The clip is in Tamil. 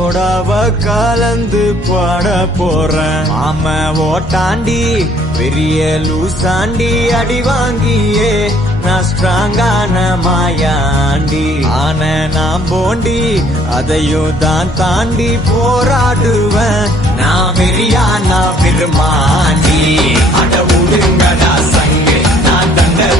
சோடாவ கலந்து பாட போறேன். மாம ஓட்டாண்டி பெரிய லூசாண்டி அடி வாங்கியே நான் ஸ்ட்ராங்கான மாயாண்டி. ஆன நான் போண்டி அதையும் தான் தாண்டி போராடுவேன். நான் வெறியான பெருமாண்டி. அட உடுங்கடா சங்கு நான் தண்ட